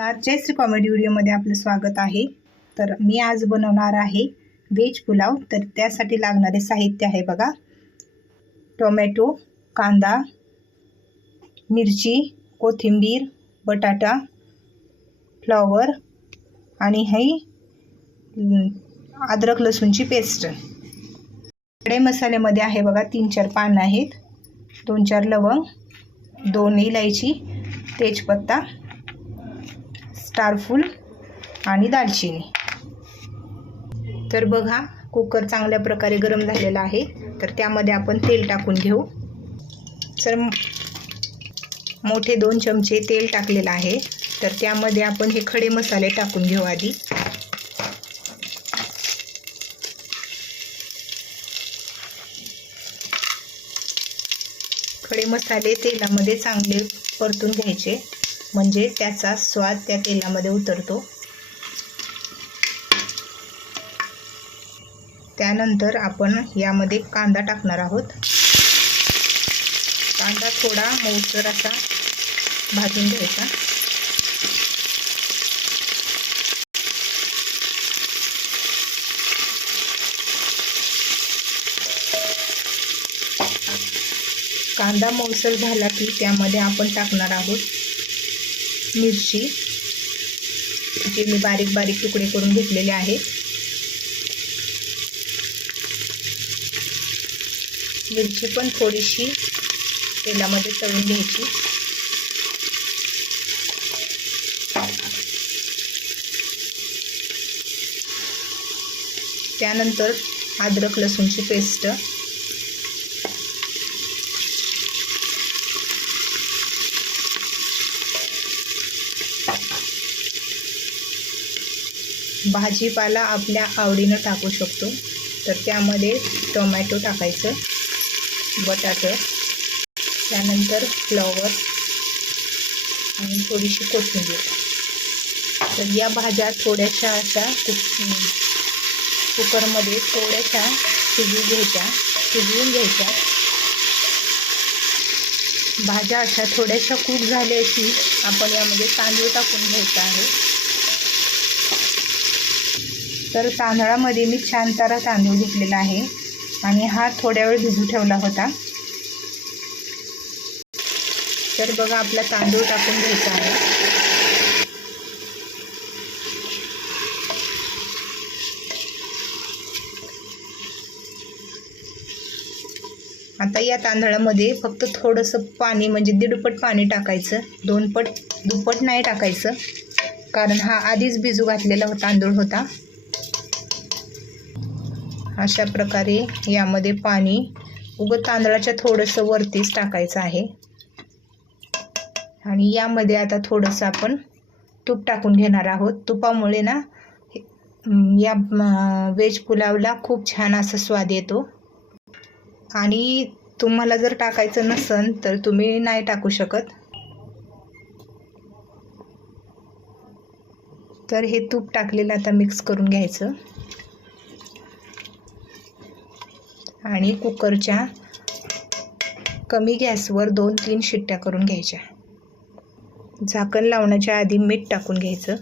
नमस्कार. जयश्री कॉमेडी व्हिडिओमध्ये आपलं स्वागत आहे. तर मी आज बनवणार आहे व्हेज पुलाव. तर त्यासाठी लागणारे साहित्य आहे बघा. टोमॅटो कांदा मिरची कोथिंबीर बटाटा फ्लॉवर आणि ही अद्रक लसूणची पेस्ट. कडे मसाल्यामध्ये आहे बघा तीन चार पानं आहेत. दोन चार लवंग दोन इलायची तेजपत्ता स्टारफूल आणि दालचिनी. तर बघा कुकर चांगल्या प्रकारे गरम झालेला आहे. तर त्यामध्ये आपण तेल टाकून घेऊ. तर मोठे दोन चमचे तेल टाकलेलं आहे. तर त्यामध्ये आपण हे खडे मसाले टाकून घेऊ आधी. खडे मसाले तेलामध्ये चांगले परतून घ्यायचे. म्हणजे त्याचा स्वाद त्या तेलामध्ये उतरतो. त्यानंतर आपण यामध्ये कांदा टाकणार आहोत. कांदा थोडा मऊसर असा भाजून घ्यायचा. कांदा मऊसर झाला की त्यामध्ये आपण टाकणार आहोत मिरची. जे मी बारीक बारीक तुकडे करून घेतलेले आहेत. मिरची पण थोडीशी तेलामध्ये तळून घ्यायची. त्यानंतर अद्रक लसूणची पेस्ट. भाजीपाला आपल्या आवडीनं टाकू शकतो. तर त्यामध्ये टोमॅटो टाकायचं बटाटं त्यानंतर फ्लॉवर आणि थोडीशी कोथिंबीर. तर या भाज्या थोड्याशा अशा कुक कुकरमध्ये थोड्याशा शिजवून घ्यायच्या शिजवून घ्यायच्या. भाज्या अशा थोड्याशा कुक झाल्या की आपण यामध्ये तांदूळ टाकून घ्यायचा आहे. तर तांदळामध्ये मी छान तारा तांदूळ घेतलेला आहे आणि हा थोड्या वेळ भिजू ठेवला होता. तर बघा आपला तांदूळ टाकून घ्यायचा आहे. आता या तांदळामध्ये फक्त थोडंसं पाणी म्हणजे दीडपट पाणी टाकायचं. दोन पट दुप्पट नाही टाकायचं. कारण हा आधीच भिजू घातलेला हो- तांदूळ होता. अशा प्रकारे यामध्ये पाणी उगं तांदळाच्या थोडंसं वरतीच टाकायचं आहे. आणि यामध्ये आता थोडंसं आपण तूप टाकून घेणार आहोत. तुपामुळे ना या वेज व्हेज पुलावला खूप छान असा स्वाद येतो. आणि तुम्हाला जर टाकायचं नसन तर तुम्ही नाही टाकू शकत. तर हे तूप टाकलेलं आता मिक्स करून घ्यायचं. आणि कुकरच्या कमी गॅसवर दोन तीन शिट्ट्या करून घ्यायच्या. झाकण लावण्याच्या आधी मीठ टाकून घ्यायचं.